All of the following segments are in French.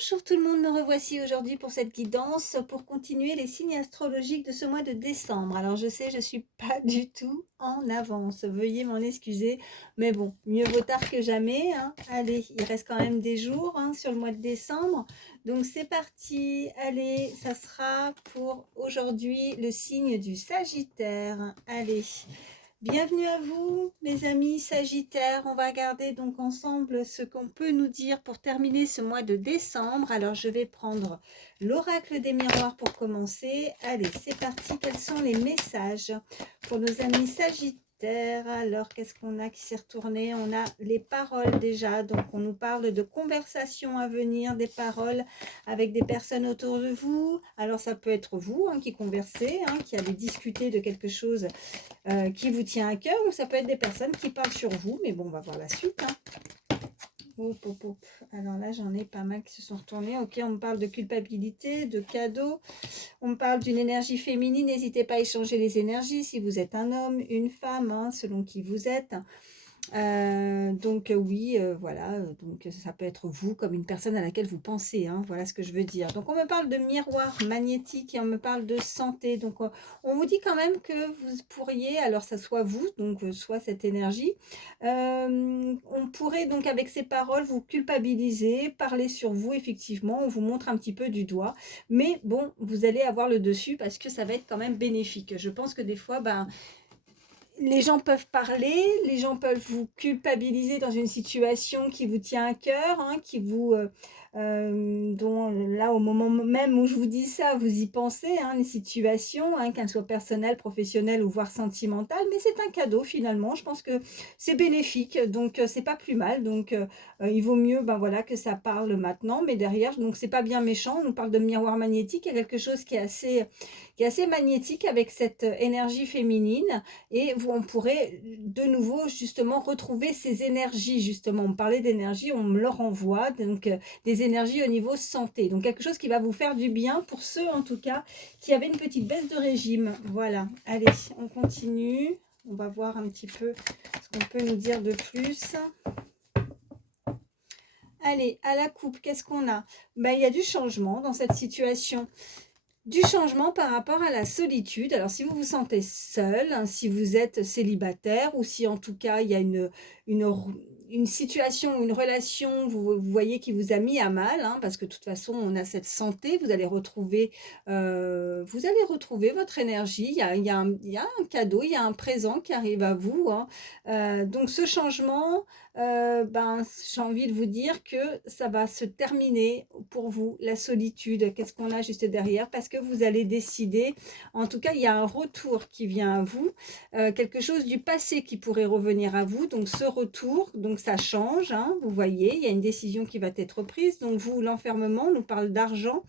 Bonjour tout le monde, me revoici aujourd'hui pour cette guidance pour continuer les signes astrologiques de ce mois de décembre. Alors je sais, je ne suis pas du tout en avance, veuillez m'en excuser, mais bon, mieux vaut tard que jamais, hein. Allez, il reste quand même des jours sur le mois de décembre, donc c'est parti. Allez, ça sera pour aujourd'hui le signe du Sagittaire. Allez. Bienvenue à vous, mes amis Sagittaires. On va regarder donc ensemble ce qu'on peut nous dire pour terminer ce mois de décembre. Alors, je vais prendre l'oracle des miroirs pour commencer. Allez, c'est parti. Quels sont les messages pour nos amis Sagittaires? Alors, qu'est-ce qu'on a qui s'est retourné? On a les paroles déjà. Donc, on nous parle de conversations à venir, des paroles avec des personnes autour de vous. Alors, ça peut être vous qui conversez, qui allez discuter de quelque chose qui vous tient à cœur, ou ça peut être des personnes qui parlent sur vous, mais bon, on va voir la suite. Hop, hop, hop. Alors là, j'en ai pas mal qui se sont retournés. Ok, on me parle de culpabilité, de cadeaux, on me parle d'une énergie féminine. N'hésitez pas à échanger les énergies si vous êtes un homme, une femme, selon qui vous êtes. Donc oui, voilà, donc ça peut être vous comme une personne à laquelle vous pensez, voilà ce que je veux dire. Donc on me parle de miroir magnétique et on me parle de santé. Donc on vous dit quand même que vous pourriez, alors ça soit vous, donc soit cette énergie, on pourrait donc avec ces paroles vous culpabiliser, parler sur vous, effectivement, on vous montre un petit peu du doigt, mais bon, vous allez avoir le dessus parce que ça va être quand même bénéfique. Je pense que des fois, les gens peuvent parler, les gens peuvent vous culpabiliser dans une situation qui vous tient à cœur, qui vous, dont là, au moment même où je vous dis ça, vous y pensez, les situations, qu'elles soient personnelles, professionnelles ou voire sentimentales, mais c'est un cadeau finalement. Je pense que c'est bénéfique, donc c'est pas plus mal. Donc il vaut mieux, voilà, que ça parle maintenant, mais derrière, donc c'est pas bien méchant. On nous parle de miroir magnétique, il y a quelque chose qui est assez magnétique avec cette énergie féminine. Et on pourrait de nouveau justement retrouver ces énergies, justement. On me parlait d'énergie, on me le renvoie, donc des énergies au niveau santé. Donc quelque chose qui va vous faire du bien pour ceux en tout cas qui avaient une petite baisse de régime. Voilà, allez, on continue. On va voir un petit peu ce qu'on peut nous dire de plus. Allez, à la coupe, qu'est-ce qu'on a? Il y a du changement dans cette situation. Du changement par rapport à la solitude. Alors, si vous vous sentez seul, si vous êtes célibataire ou si en tout cas il y a une situation, une relation, vous voyez qui vous a mis à mal, parce que de toute façon on a cette santé, vous allez retrouver votre énergie. Il y a un cadeau, il y a un présent qui arrive à vous. Donc ce changement, j'ai envie de vous dire que ça va se terminer pour vous, la solitude. Qu'est-ce qu'on a juste derrière? Parce que vous allez décider, en tout cas, il y a un retour qui vient à vous, quelque chose du passé qui pourrait revenir à vous. Donc ce retour, donc ça change, vous voyez, il y a une décision qui va être prise. Donc vous, l'enfermement, on nous parle d'argent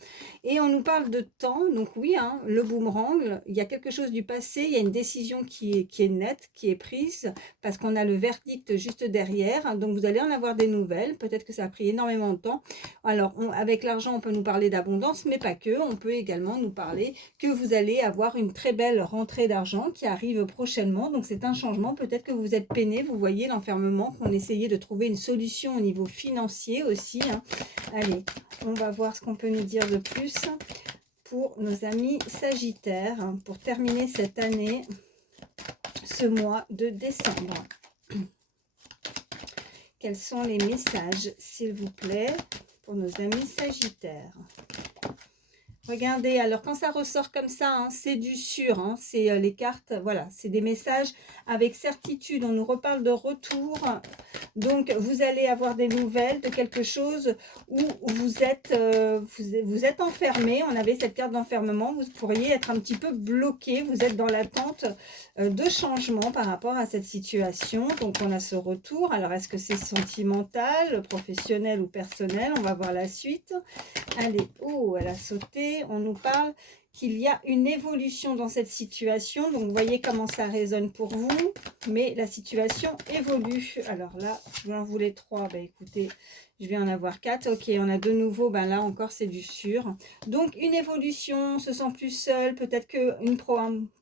et on nous parle de temps. Donc oui, le boomerang, il y a quelque chose du passé, il y a une décision qui est nette, qui est prise, parce qu'on a le verdict juste derrière. Donc vous allez en avoir des nouvelles, peut-être que ça a pris énormément de temps. Alors avec l'argent, on peut nous parler d'abondance, mais pas que. On peut également nous parler que vous allez avoir une très belle rentrée d'argent qui arrive prochainement. Donc c'est un changement, peut-être que vous êtes peiné, vous voyez l'enfermement, qu'on essayait de trouver une solution au niveau financier aussi. Allez, on va voir ce qu'on peut nous dire de plus pour nos amis Sagittaires, pour terminer cette année, ce mois de décembre. Quels sont les messages, s'il vous plaît, pour nos amis Sagittaires? Regardez, alors quand ça ressort comme ça, c'est du sûr, c'est les cartes, voilà, c'est des messages avec certitude. On nous reparle de retour. Donc, vous allez avoir des nouvelles de quelque chose où vous êtes enfermé. On avait cette carte d'enfermement. Vous pourriez être un petit peu bloqué. Vous êtes dans l'attente de changement par rapport à cette situation. Donc, on a ce retour. Alors, est-ce que c'est sentimental, professionnel ou personnel? On va voir la suite. Allez, oh, elle a sauté. On nous parle qu'il y a une évolution dans cette situation. Donc, vous voyez comment ça résonne pour vous. Mais la situation évolue. Alors là, j'en voulais 3. Écoutez, Je vais en avoir 4. Ok, on a de nouveau, ben là encore, c'est du sûr. Donc, une évolution, on se sent plus seul. Peut-être qu'une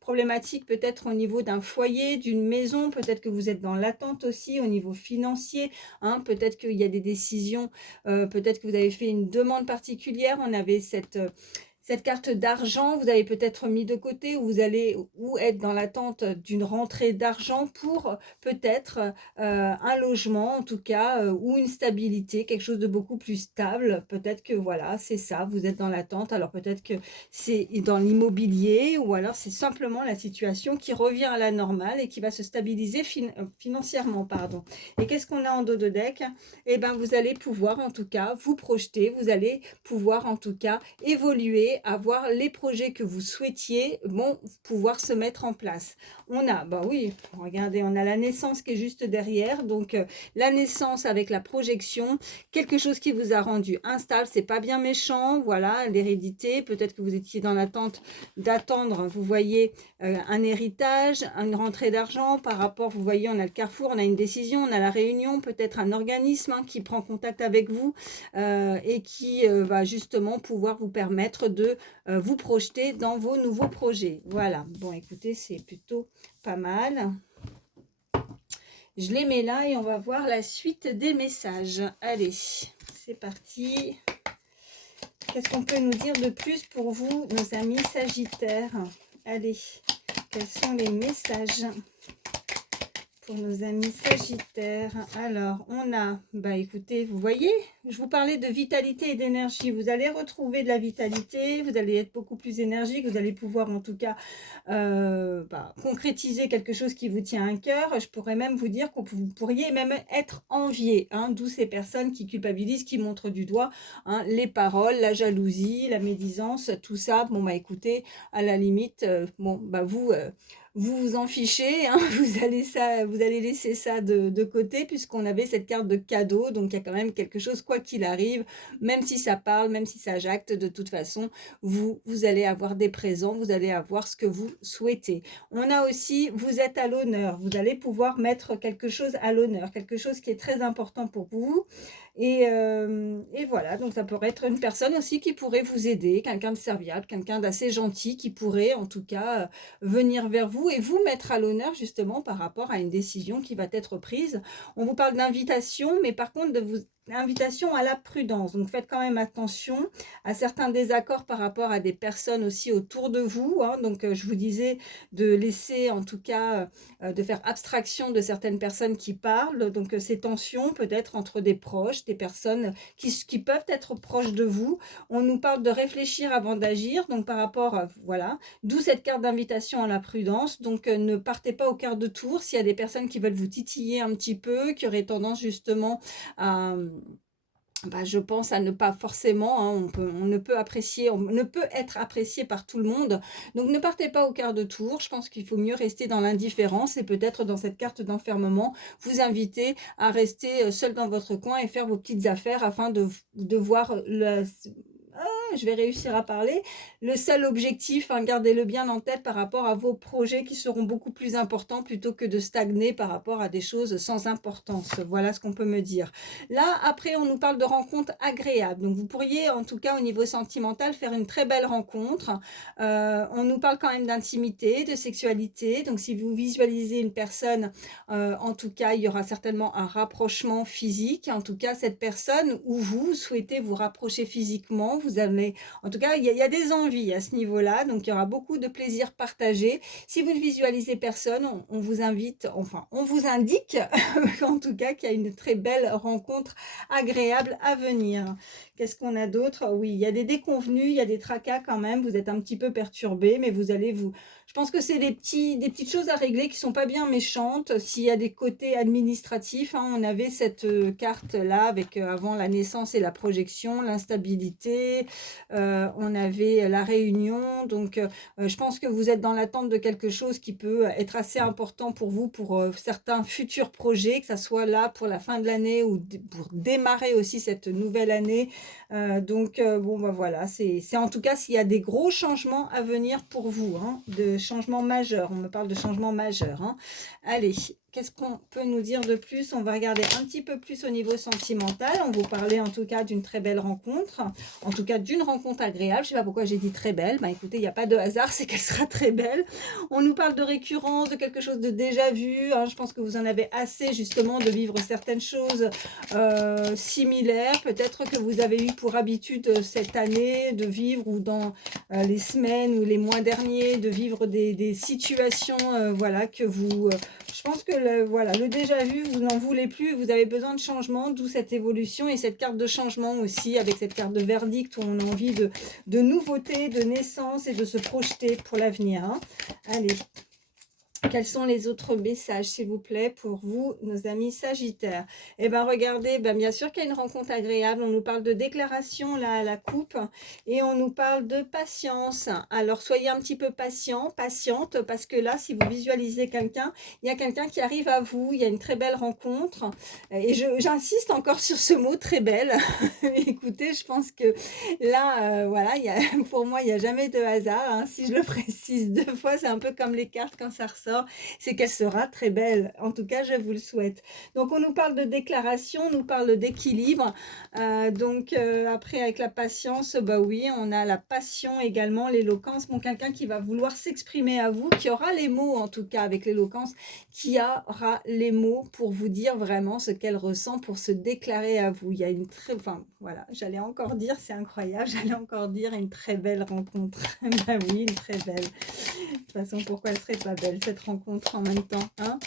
problématique, peut-être au niveau d'un foyer, d'une maison. Peut-être que vous êtes dans l'attente aussi au niveau financier. Hein, peut-être qu'il y a des décisions. Peut-être que vous avez fait une demande particulière. On avait cette carte d'argent, vous avez peut-être mis de côté ou vous allez ou être dans l'attente d'une rentrée d'argent pour peut-être un logement en tout cas ou une stabilité, quelque chose de beaucoup plus stable. Peut-être que voilà, c'est ça, vous êtes dans l'attente. Alors peut-être que c'est dans l'immobilier ou alors c'est simplement la situation qui revient à la normale et qui va se stabiliser financièrement, pardon. Et qu'est-ce qu'on a en dos de deck? Eh bien, vous allez pouvoir en tout cas vous projeter, vous allez pouvoir en tout cas évoluer, avoir les projets que vous souhaitiez, pouvoir se mettre en place. On a, bah oui, regardez, on a la naissance qui est juste derrière, donc la naissance avec la projection, quelque chose qui vous a rendu instable, c'est pas bien méchant, voilà, l'hérédité, peut-être que vous étiez dans l'attente d'attendre, vous voyez, un héritage, une rentrée d'argent par rapport, vous voyez, on a le carrefour, on a une décision, on a la réunion, peut-être un organisme qui prend contact avec vous et qui va justement pouvoir vous permettre de vous projeter dans vos nouveaux projets. Voilà, bon écoutez, c'est plutôt pas mal. Je les mets là et on va voir la suite des messages. Allez, c'est parti. Qu'est-ce qu'on peut nous dire de plus pour vous, nos amis Sagittaires? Allez, quels sont les messages pour nos amis Sagittaires? Alors, on a, bah écoutez, vous voyez, je vous parlais de vitalité et d'énergie. Vous allez retrouver de la vitalité, vous allez être beaucoup plus énergique, vous allez pouvoir en tout cas concrétiser quelque chose qui vous tient à cœur. Je pourrais même vous dire que vous pourriez même être envié, hein, d'où ces personnes qui culpabilisent, qui montrent du doigt les paroles, la jalousie, la médisance, tout ça. Bon, bah écoutez, à la limite, vous vous en fichez, hein, vous allez laisser ça de côté puisqu'on avait cette carte de cadeau, donc il y a quand même quelque chose, quoi qu'il arrive, même si ça parle, même si ça jacte, de toute façon, vous allez avoir des présents, vous allez avoir ce que vous souhaitez. On a aussi, vous êtes à l'honneur, vous allez pouvoir mettre quelque chose à l'honneur, quelque chose qui est très important pour vous. Et voilà, donc ça pourrait être une personne aussi qui pourrait vous aider, quelqu'un de serviable, quelqu'un d'assez gentil qui pourrait en tout cas venir vers vous et vous mettre à l'honneur justement par rapport à une décision qui va être prise. On vous parle d'invitation, mais par contre de vous invitation à la prudence. Donc faites quand même attention à certains désaccords par rapport à des personnes aussi autour de vous. Hein. Donc je vous disais de laisser en tout cas, de faire abstraction de certaines personnes qui parlent. Donc ces tensions peut-être entre des proches, des personnes qui peuvent être proches de vous. On nous parle de réfléchir avant d'agir. Donc par rapport, voilà, d'où cette carte d'invitation à la prudence. Donc ne partez pas au quart de tour s'il y a des personnes qui veulent vous titiller un petit peu, qui auraient tendance justement à je pense à ne pas forcément, hein, on ne peut être apprécié par tout le monde. Donc ne partez pas au quart de tour. Je pense qu'il faut mieux rester dans l'indifférence et peut-être dans cette carte d'enfermement, vous inviter à rester seul dans votre coin et faire vos petites affaires afin de voir je vais réussir à parler. Le seul objectif, hein, gardez-le bien en tête par rapport à vos projets qui seront beaucoup plus importants plutôt que de stagner par rapport à des choses sans importance. Voilà ce qu'on peut me dire. Là, après, on nous parle de rencontres agréables. Donc, vous pourriez, en tout cas, au niveau sentimental, faire une très belle rencontre. On nous parle quand même d'intimité, de sexualité. Donc, si vous visualisez une personne, en tout cas, il y aura certainement un rapprochement physique. En tout cas, cette personne ou vous souhaitez vous rapprocher physiquement, vous avez en tout cas, il y a des envies à ce niveau-là, donc il y aura beaucoup de plaisir partagé. Si vous ne visualisez personne, on vous invite, enfin, on vous indique en tout cas qu'il y a une très belle rencontre agréable à venir. Qu'est-ce qu'on a d'autre? Oui, il y a des déconvenus, il y a des tracas quand même, vous êtes un petit peu perturbé, mais vous allez vous... Je pense que c'est des petites choses à régler qui ne sont pas bien méchantes. S'il y a des côtés administratifs, hein, on avait cette carte-là avec avant la naissance et la projection, l'instabilité, on avait la réunion. Donc, je pense que vous êtes dans l'attente de quelque chose qui peut être assez important pour vous, pour certains futurs projets, que ce soit là pour la fin de l'année ou pour démarrer aussi cette nouvelle année. Bon, bah voilà, c'est en tout cas s'il y a des gros changements à venir pour vous, hein, de changements majeurs. On me parle de changements majeurs. Hein. Allez, qu'est-ce qu'on peut nous dire de plus? On va regarder un petit peu plus au niveau sentimental. On vous parlait en tout cas d'une très belle rencontre, en tout cas d'une rencontre agréable. Je ne sais pas pourquoi j'ai dit très belle. Ben, écoutez, il n'y a pas de hasard, c'est qu'elle sera très belle. On nous parle de récurrence, de quelque chose de déjà vu. Hein. Je pense que vous en avez assez justement de vivre certaines choses similaires. Peut-être que vous avez eu pour habitude cette année de vivre ou dans les semaines ou les mois derniers, de vivre des situations voilà, que vous... je pense que voilà, le déjà vu, vous n'en voulez plus, vous avez besoin de changement, d'où cette évolution et cette carte de changement aussi, avec cette carte de verdict où on a envie de nouveauté, de naissance et de se projeter pour l'avenir. Hein. Allez, quels sont les autres messages, s'il vous plaît, pour vous, nos amis Sagittaires? Eh bien, regardez, bien sûr qu'il y a une rencontre agréable. On nous parle de déclaration, là, à la coupe. Et on nous parle de patience. Alors, soyez un petit peu patient, patiente, parce que là, si vous visualisez quelqu'un, il y a quelqu'un qui arrive à vous. Il y a une très belle rencontre. Et j'insiste encore sur ce mot, très belle. Écoutez, je pense que là, voilà, pour moi, il n'y a jamais de hasard. Hein. Si je le précise 2 fois, c'est un peu comme les cartes quand ça ressort. C'est qu'elle sera très belle. En tout cas, je vous le souhaite. Donc, on nous parle de déclaration, on nous parle d'équilibre. Après, avec la patience, bah oui, on a la passion également, l'éloquence. Bon, quelqu'un qui va vouloir s'exprimer à vous, qui aura les mots, en tout cas, avec l'éloquence, qui aura les mots pour vous dire vraiment ce qu'elle ressent, pour se déclarer à vous. Il y a une très... Enfin, voilà, j'allais encore dire, c'est incroyable, j'allais encore dire une très belle rencontre. Bah oui, une très belle. De toute façon, pourquoi elle serait pas belle, cette rencontre en même temps, hein?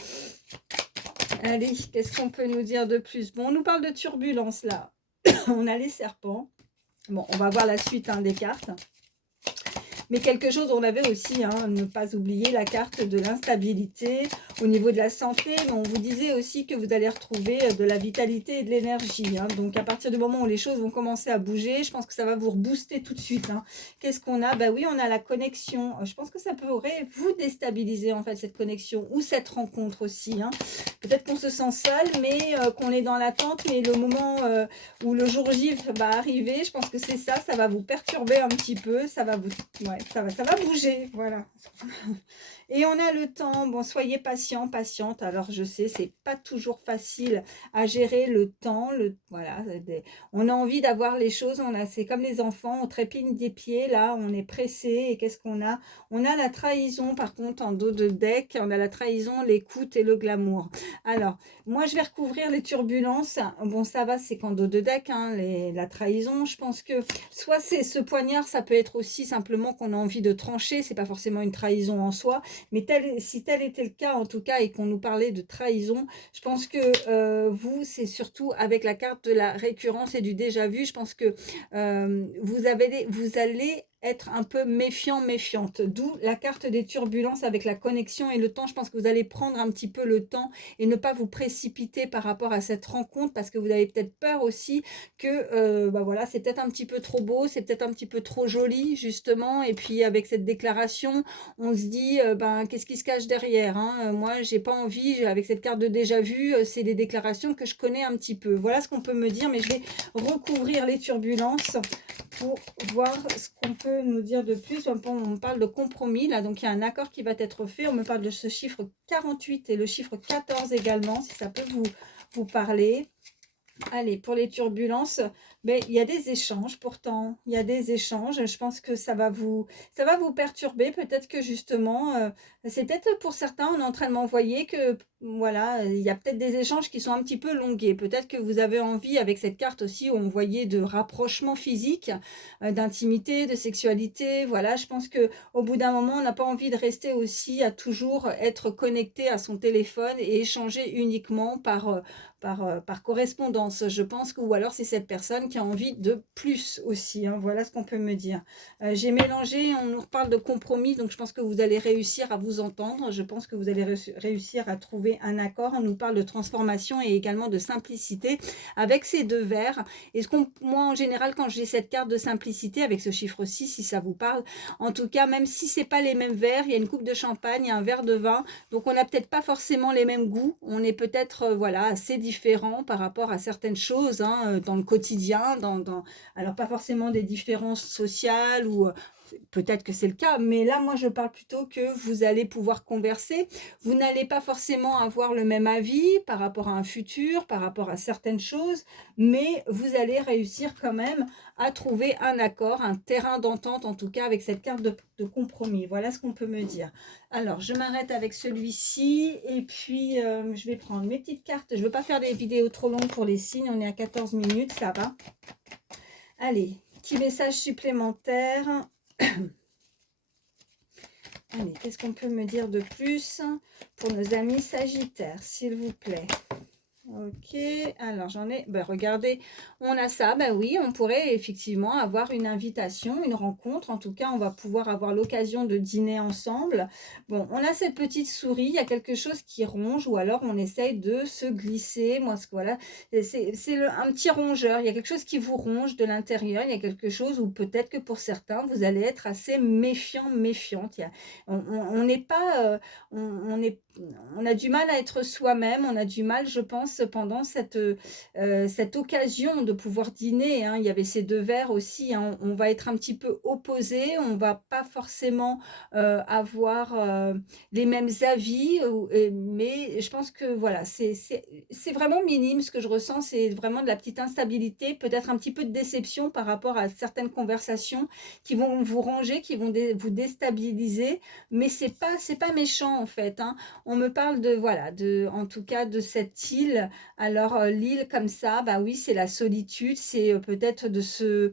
Allez, qu'est-ce qu'on peut nous dire de plus? Bon, on nous parle de turbulence, là. On a les serpents. Bon, on va voir la suite des cartes. Mais quelque chose, on avait aussi, ne pas oublier la carte de l'instabilité au niveau de la santé. Mais on vous disait aussi que vous allez retrouver de la vitalité et de l'énergie. Hein. Donc, à partir du moment où les choses vont commencer à bouger, je pense que ça va vous rebooster tout de suite. Hein. Qu'est-ce qu'on a? Oui, on a la connexion. Je pense que ça pourrait vous déstabiliser, en fait, cette connexion ou cette rencontre aussi. Hein. Peut-être qu'on se sent seul, mais qu'on est dans l'attente. Mais le moment où le jour J va arriver, je pense que c'est ça. Ça va vous perturber un petit peu. Ça va vous... Ouais, ça va bouger, voilà. Et on a le temps. Bon, soyez patient, patiente. Alors, je sais, c'est pas toujours facile à gérer le temps. Voilà, on a envie d'avoir les choses. C'est comme les enfants, on trépigne des pieds. Là, on est pressé. Et qu'est-ce qu'on a? On a la trahison, par contre, en dos de deck. On a la trahison, l'écoute et le glamour. Alors, moi, je vais recouvrir les turbulences. Bon, ça va, c'est qu'en dos de deck, la trahison. Je pense que soit c'est ce poignard, ça peut être aussi simplement qu'on a envie de trancher. C'est pas forcément une trahison en soi. Mais si tel était le cas, en tout cas, et qu'on nous parlait de trahison, je pense que vous, c'est surtout avec la carte de la récurrence et du déjà vu, je pense que vous allez être un peu méfiant, méfiante. D'où la carte des turbulences avec la connexion et le temps. Je pense que vous allez prendre un petit peu le temps et ne pas vous précipiter par rapport à cette rencontre parce que vous avez peut-être peur aussi que voilà, c'est peut-être un petit peu trop beau, c'est peut-être un petit peu trop joli justement. Et puis avec cette déclaration, on se dit qu'est-ce qui se cache derrière, hein? Moi, j'ai pas envie, avec cette carte de déjà vu, c'est des déclarations que je connais un petit peu. Voilà ce qu'on peut me dire, mais je vais recouvrir les turbulences pour voir ce qu'on peut nous dire de plus. On me parle de compromis, là, donc il y a un accord qui va être fait. On me parle de ce chiffre 48 et le chiffre 14 également, si ça peut vous parler. Allez, pour les turbulences, il y a des échanges pourtant, il y a des échanges. Je pense que ça va vous perturber. Peut-être que justement, c'est peut-être pour certains, on est en train de m'envoyer que, voilà, il y a peut-être des échanges qui sont un petit peu longués. Peut-être que vous avez envie, avec cette carte aussi, où on voyait de rapprochement physique, d'intimité, de sexualité. Voilà, je pense qu'au bout d'un moment, on n'a pas envie de rester aussi à toujours être connecté à son téléphone et échanger uniquement par correspondance. Je pense que, ou alors c'est cette personne qui a envie de plus aussi. Hein. Voilà ce qu'on peut me dire. J'ai mélangé, on nous reparle de compromis, donc je pense que vous allez réussir à vous entendre. Je pense que vous allez réussir à trouver un accord. On nous parle de transformation et également de simplicité avec ces deux vers. Et moi, en général, quand j'ai cette carte de simplicité avec ce chiffre 6, si ça vous parle, en tout cas, même si c'est pas les mêmes verres, il y a une coupe de champagne, il y a un verre de vin, donc on n'a peut-être pas forcément les mêmes goûts. On est peut-être voilà, assez différents par rapport à certaines choses dans le quotidien, alors pas forcément des différences sociales ou peut-être que c'est le cas, mais là, moi, je parle plutôt que vous allez pouvoir converser. Vous n'allez pas forcément avoir le même avis par rapport à un futur, par rapport à certaines choses, mais vous allez réussir quand même à trouver un accord, un terrain d'entente, en tout cas, avec cette carte de compromis. Voilà ce qu'on peut me dire. Alors, je m'arrête avec celui-ci, et puis je vais prendre mes petites cartes. Je ne veux pas faire des vidéos trop longues pour les signes, on est à 14 minutes, ça va. Allez, petit message supplémentaire. Allez, qu'est-ce qu'on peut me dire de plus pour nos amis Sagittaires, s'il vous plaît? Ok, alors j'en ai, ben regardez, on a ça, ben oui, on pourrait effectivement avoir une invitation, une rencontre, en tout cas on va pouvoir avoir l'occasion de dîner ensemble. Bon, on a cette petite souris, il y a quelque chose qui ronge ou alors on essaye de se glisser, moi voilà, c'est un petit rongeur, il y a quelque chose qui vous ronge de l'intérieur, il y a quelque chose où peut-être que pour certains vous allez être assez méfiant, méfiante, on n'est pas, on est on a du mal à être soi-même, on a du mal, je pense, pendant cette occasion de pouvoir dîner, hein. Il y avait ces 2 verres aussi, hein. On va être un petit peu opposés, on va pas forcément, avoir, les mêmes avis mais je pense que voilà, c'est vraiment minime ce que je ressens, c'est vraiment de la petite instabilité, peut-être un petit peu de déception par rapport à certaines conversations qui vont vous ranger, qui vont vous déstabiliser, mais c'est pas méchant en fait, hein. On me parle de, voilà, en tout cas de cette île. Alors, l'île comme ça, bah oui, c'est la solitude, c'est peut-être de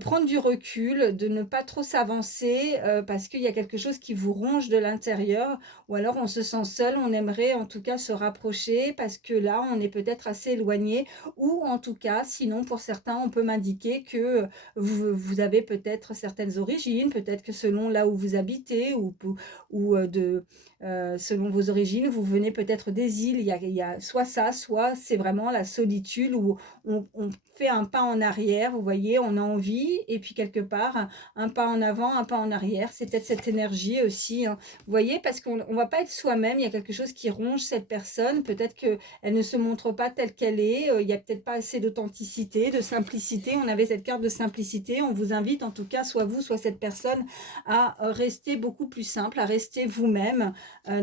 prendre du recul, de ne pas trop s'avancer parce qu'il y a quelque chose qui vous ronge de l'intérieur, ou alors on se sent seul, on aimerait en tout cas se rapprocher parce que là, on est peut-être assez éloigné, ou en tout cas, sinon pour certains, on peut m'indiquer que vous avez peut-être certaines origines, peut-être que selon là où vous habitez ou selon vos origines, vous venez peut-être des îles, il y a soit ça, soit c'est vraiment la solitude où on fait un pas en arrière, vous voyez, on a envie, et puis quelque part, un pas en avant, un pas en arrière, c'est peut-être cette énergie aussi, hein. Vous voyez, parce qu'on ne va pas être soi-même, il y a quelque chose qui ronge cette personne, peut-être qu'elle ne se montre pas telle qu'elle est, il n'y a peut-être pas assez d'authenticité, de simplicité, on avait cette carte de simplicité, on vous invite en tout cas, soit vous, soit cette personne, à rester beaucoup plus simple, à rester vous-même,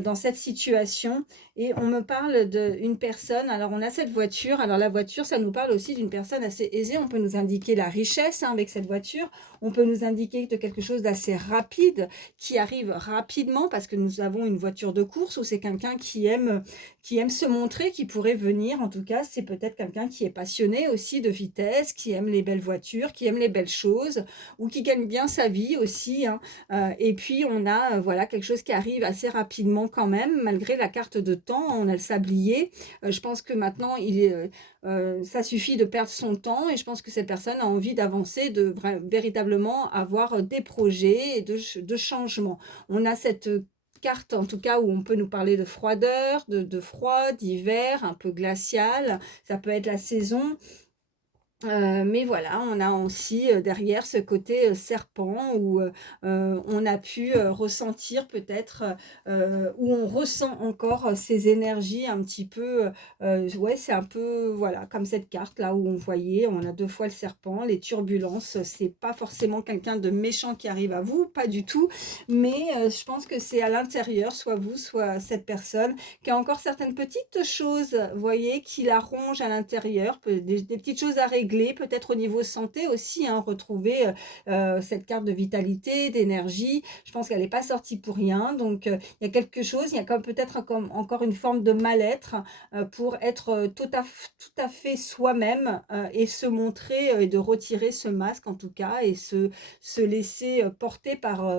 dans cette situation. Et on me parle d'une personne, alors on a cette voiture, alors la voiture, ça nous parle aussi d'une personne assez aisée, on peut nous indiquer la richesse, hein, avec cette voiture, on peut nous indiquer de quelque chose d'assez rapide, qui arrive rapidement, parce que nous avons une voiture de course, ou c'est quelqu'un qui aime se montrer, qui pourrait venir, en tout cas, c'est peut-être quelqu'un qui est passionné aussi de vitesse, qui aime les belles voitures, qui aime les belles choses, ou qui gagne bien sa vie aussi, hein. Et puis on a voilà quelque chose qui arrive assez rapidement quand même, malgré la carte de temps, on a le sablier. Je pense que maintenant ça suffit de perdre son temps, et je pense que cette personne a envie d'avancer, de véritablement avoir des projets et de changement. On a cette carte en tout cas où on peut nous parler de froideur, de froid, d'hiver, un peu glacial, ça peut être la saison. Mais voilà, on a aussi, derrière ce côté, serpent où, on a pu, ressentir peut-être, où on ressent encore, ces énergies un petit peu, ouais, c'est un peu, voilà, comme cette carte-là où on voyait, on a 2 fois le serpent, les turbulences, c'est pas forcément quelqu'un de méchant qui arrive à vous, pas du tout, mais je pense que c'est à l'intérieur, soit vous, soit cette personne, qui a encore certaines petites choses, vous voyez, qui la rongent à l'intérieur, des petites choses à régler, peut-être au niveau santé aussi, hein, retrouver cette carte de vitalité, d'énergie. Je pense qu'elle n'est pas sortie pour rien. Donc, il y a quelque chose, il y a peut-être encore une forme de mal-être pour être tout à fait soi-même et se montrer et de retirer ce masque en tout cas et se laisser porter par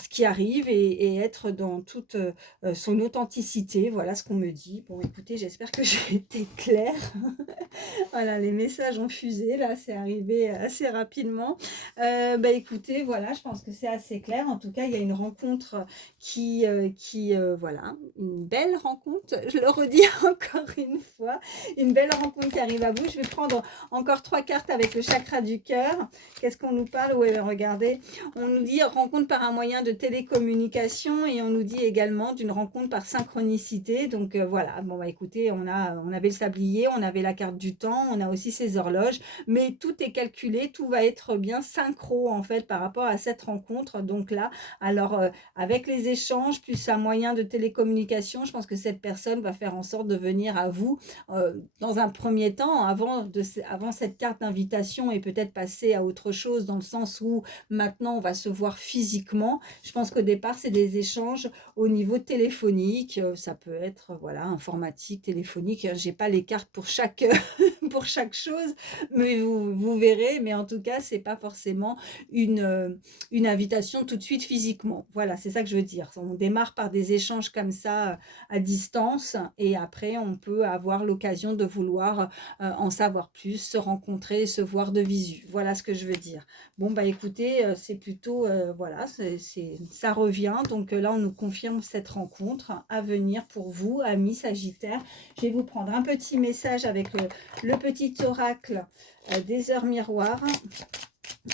ce qui arrive et être dans toute son authenticité. Voilà ce qu'on me dit. Bon, écoutez, j'espère que j'ai été claire. Voilà, les messages ont fusé, là, c'est arrivé assez rapidement. Bah, écoutez, voilà, je pense que c'est assez clair. En tout cas, il y a une rencontre voilà, une belle rencontre, je le redis encore une fois, une belle rencontre qui arrive à vous. Je vais prendre encore 3 cartes avec le chakra du cœur. Qu'est-ce qu'on nous parle? Ouais, regardez, on nous dit rencontre par un moyen de télécommunication et on nous dit également d'une rencontre par synchronicité. Donc voilà, bon bah écoutez, on avait le sablier, on avait la carte du temps, on a aussi ces horloges. horloges, mais tout est calculé, tout va être bien synchro en fait par rapport à cette rencontre. Donc là, alors avec les échanges, plus un moyen de télécommunication, je pense que cette personne va faire en sorte de venir à vous dans un premier temps, avant cette carte d'invitation et peut-être passer à autre chose dans le sens où maintenant on va se voir physiquement. Je pense qu'au départ, c'est des échanges au niveau téléphonique, ça peut être voilà, informatique, téléphonique. J'ai pas les cartes pour chaque pour chaque chose, mais vous verrez. Mais en tout cas, c'est pas forcément une invitation tout de suite physiquement. Voilà, c'est ça que je veux dire. On démarre par des échanges comme ça à distance et après on peut avoir l'occasion de vouloir en savoir plus, se rencontrer, se voir de visu. Voilà ce que je veux dire. Bon bah écoutez, c'est plutôt voilà, ça revient. Donc là on nous confirme cette rencontre à venir pour vous, amis Sagittaires. Je vais vous prendre un petit message avec le petit oracle des heures miroirs.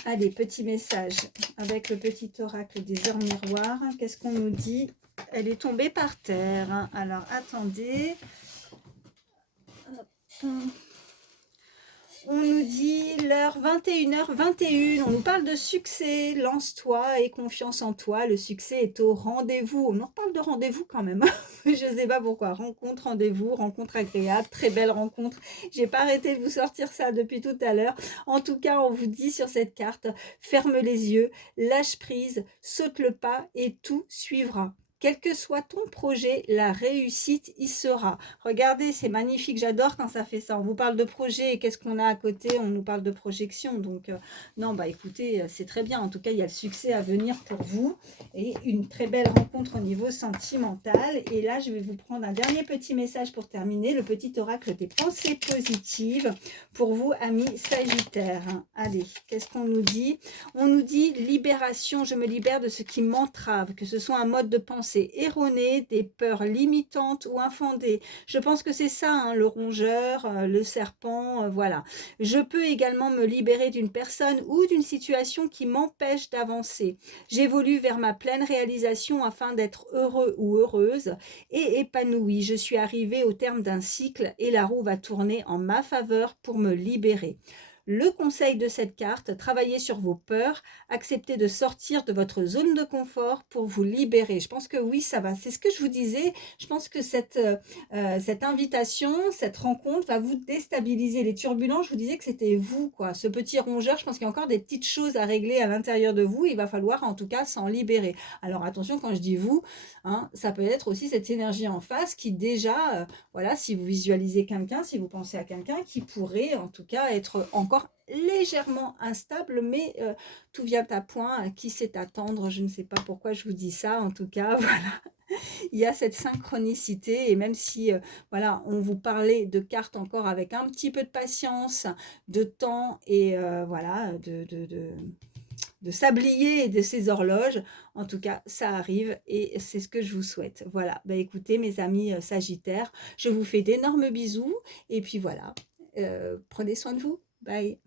Allez, petit message avec le petit oracle des heures miroirs. Qu'est-ce qu'on nous dit? Elle est tombée par terre. Alors, attendez. On nous dit l'heure 21h21. On nous parle de succès. Lance-toi et confiance en toi. Le succès est au rendez-vous. On en parle de rendez-vous quand même. Je ne sais pas pourquoi. Rencontre, rendez-vous, rencontre agréable. Très belle rencontre. J'ai pas arrêté de vous sortir ça depuis tout à l'heure. En tout cas, on vous dit sur cette carte, ferme les yeux, lâche prise, saute le pas et tout suivra. Quel que soit ton projet, la réussite y sera. Regardez, c'est magnifique, j'adore quand ça fait ça. On vous parle de projet et qu'est-ce qu'on a à côté? On nous parle de projection. Donc, non, bah écoutez, c'est très bien. En tout cas, il y a le succès à venir pour vous et une très belle rencontre au niveau sentimental. Et là, je vais vous prendre un dernier petit message pour terminer. Le petit oracle des pensées positives pour vous, amis Sagittaires. Allez, qu'est-ce qu'on nous dit? On nous dit libération, je me libère de ce qui m'entrave, que ce soit un mode de pensée erroné, des peurs limitantes ou infondées. Je pense que c'est ça, hein, le rongeur, le serpent, voilà. Je peux également me libérer d'une personne ou d'une situation qui m'empêche d'avancer. J'évolue vers ma pleine réalisation afin d'être heureux ou heureuse et épanouie. Je suis arrivée au terme d'un cycle et la roue va tourner en ma faveur pour me libérer. Le conseil de cette carte, travaillez sur vos peurs, acceptez de sortir de votre zone de confort pour vous libérer. Je pense que oui, ça va. C'est ce que je vous disais. Je pense que cette invitation, cette rencontre va vous déstabiliser. Les turbulences, je vous disais que c'était vous, quoi. Ce petit rongeur, je pense qu'il y a encore des petites choses à régler à l'intérieur de vous. Il va falloir en tout cas s'en libérer. Alors attention, quand je dis vous, hein, ça peut être aussi cette énergie en face qui déjà, voilà, si vous visualisez quelqu'un, si vous pensez à quelqu'un qui pourrait en tout cas être encore légèrement instable, mais tout vient à point. À qui sait attendre? Je ne sais pas pourquoi je vous dis ça. En tout cas, voilà, il y a cette synchronicité. Et même si, voilà, on vous parlait de cartes encore avec un petit peu de patience, de temps et voilà, de sablier et de ces horloges. En tout cas, ça arrive et c'est ce que je vous souhaite. Voilà, bah, écoutez mes amis Sagittaires, je vous fais d'énormes bisous et puis voilà, prenez soin de vous. Bye.